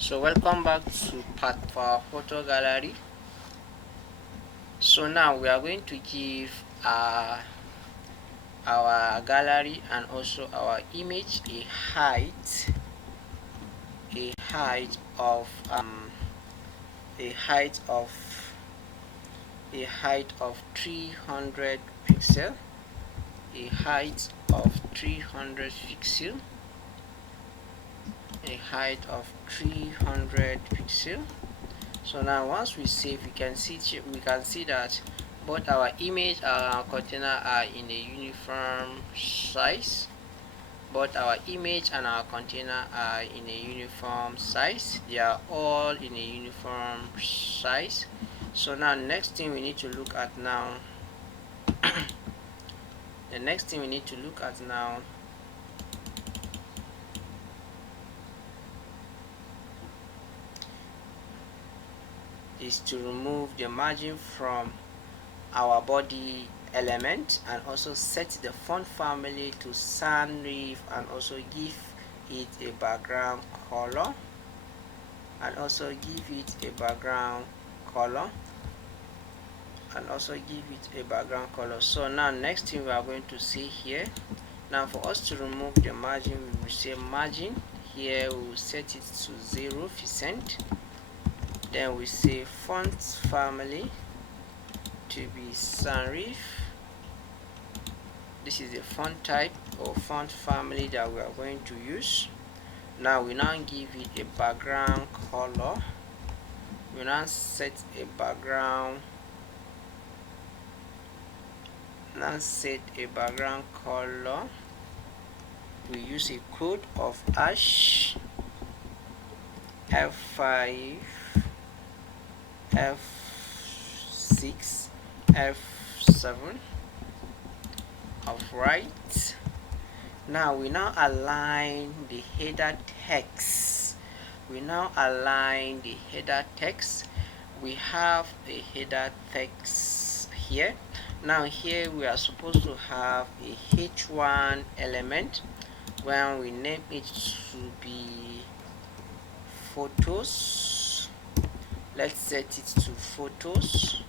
So welcome back to part for our photo gallery. So now we are going to give our gallery and also our image a height of a height of a height of 300 pixel, a height of 300 pixel, a height of 300 pixel. So now once we save, we can see that both our image and our container are in a uniform size. Both our image and our container are in a uniform size. They are all in a uniform size. So now next thing we need to look at now is to remove the margin from our body element and also set the font family to sans serif and also give it a background color So now next thing we are going to see here, now for us to remove the margin, we will say margin. Here we will set it to 0%. Then we say font family to be sans serif. This is the font type or font family that we are going to use. Now we now give it a background color. We now set a background color. We use a code of hash F5, F6, F7 of right. Now we now align the header text. We have a header text here. Now here we are supposed to have a H1 element when we name it to be photos. Let's set it to photos.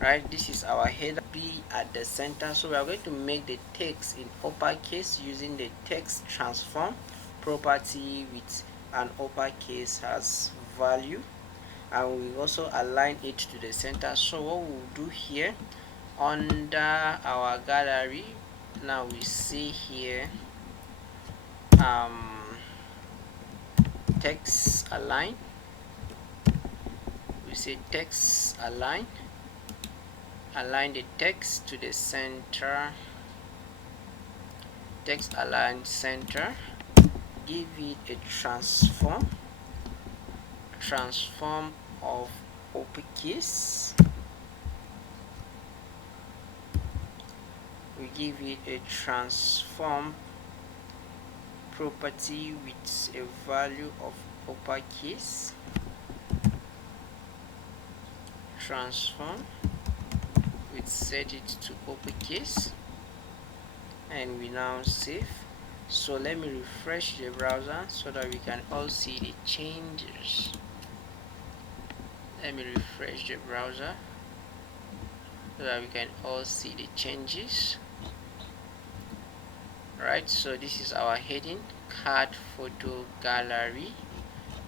Right, this is our header. Be at the center, so we are going to make the text in uppercase using the text transform property with an uppercase as value, and we also align it to the center. So what we'll do here under our gallery, now we see here text align. We say text align the text to the center, text align center, give it a transform of uppercase. We give it a transform property with a value of uppercase. Transform, we set it to uppercase, and we now save. So let me refresh the browser so that we can all see the changes. Right, so this is our heading, card photo gallery,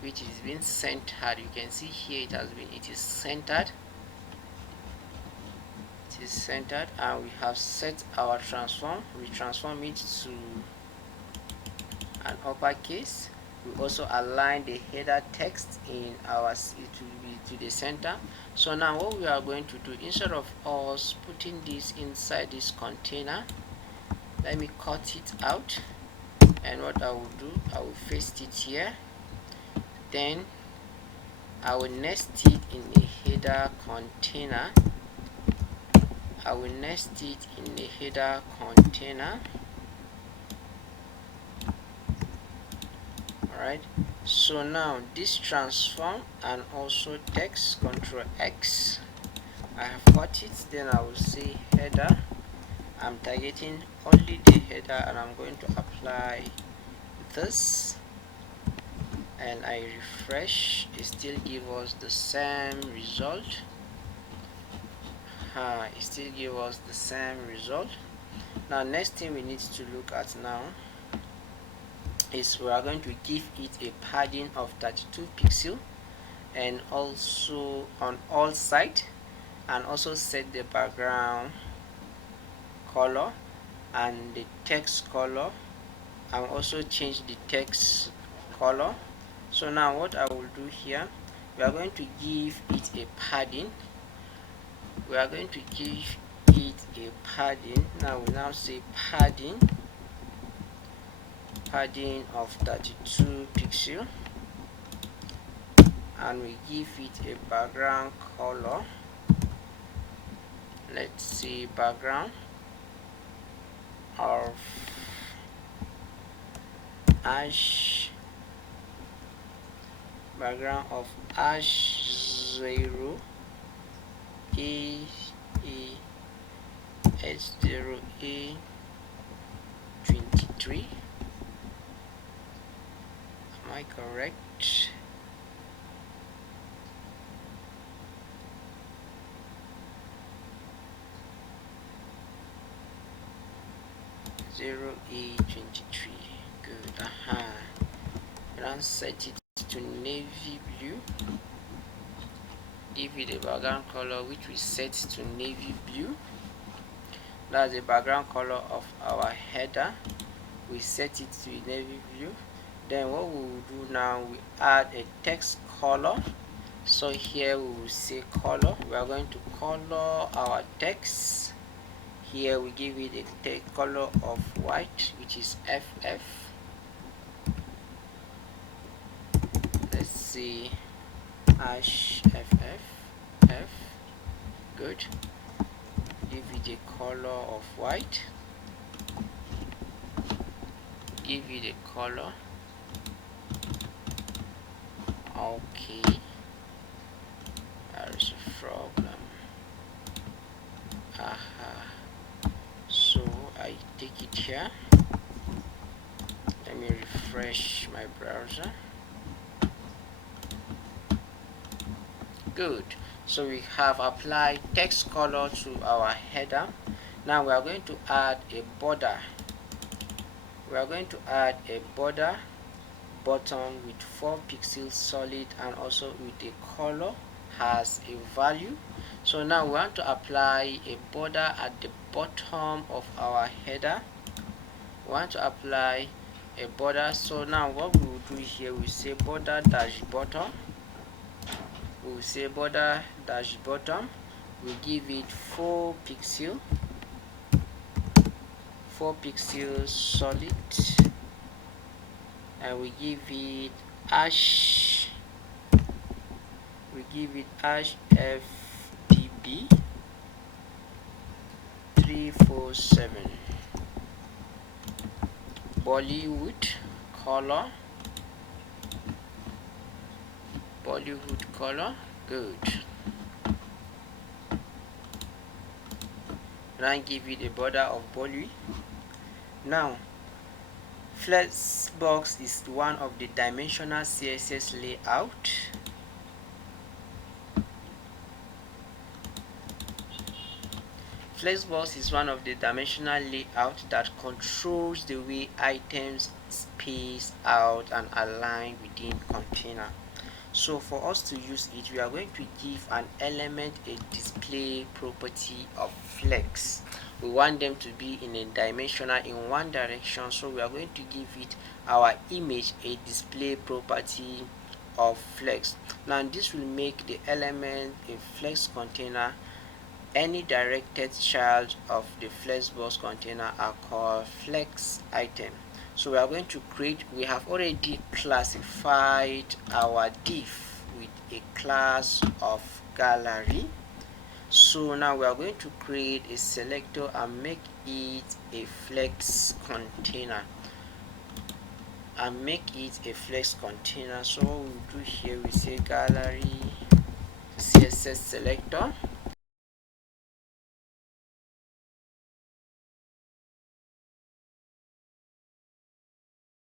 which is being centered. You can see here it is centered. And we have set our transform. We transform it to an uppercase. We also align the header text in our to the center. So now what we are going to do, instead of us putting this inside this container, let me cut it out, and what I will do, I will paste it here. Then I will nest it in a header container. Alright, so now this transform and also text, Ctrl X, I have cut it. Then I will say header I'm targeting only the header, and I'm going to apply this, and I refresh. It still gives us the same result. It still gives us the same result. Now next thing we need to look at now is we are going to give it a padding of 32 pixel, and also on all sides, and also set the background color and the text color, and also change the text color. So now what I will do here, we are going to give it a padding. We are going to give it a padding. Now we now say padding of 32 pixel, and we give it a background color. Let's see, background of ash, 0 H0A23. Am I correct? A23. Good. Now set it to navy blue. Give it a background color which we set to navy blue. That's the background color of our header. We set it to navy blue. Then what we will do now, we add a text color. So here we will say color. We are going to color our text. Here we give it a text color of white, which is FF. Let's see, ash FF. Good. Give it a color of white. Give it a color. Okay. There's a problem. So I take it here. Let me refresh my browser. Good. So we have applied text color to our header. Now we are going to add a border. We are going to add a border button with 4 pixels solid, and also with a color has a value. So now we want to apply a border at the bottom of our header. We want to apply a border. So now what we will do here, we say border dash bottom. We will say border dash bottom. We give it 4 pixels solid, and we give it ash. We give it ash FDB 347. Bollywood color. Good. Now give it a border of Bollywood. Now Flexbox is one of the dimensional CSS layout. Flexbox is one of the dimensional layout that controls the way items space out and align within container. So for us to use it, we are going to give an element a display property of flex. We want them to be in a dimensional in one direction, so we are going to give it our image a display property of flex. Now this will make the element a flex container. Any directed child of the flexbox container are called flex item. So we are going to create, we have already classified our div with a class of gallery. So now we are going to create a selector and make it a flex container. So what we do here, we say gallery CSS selector.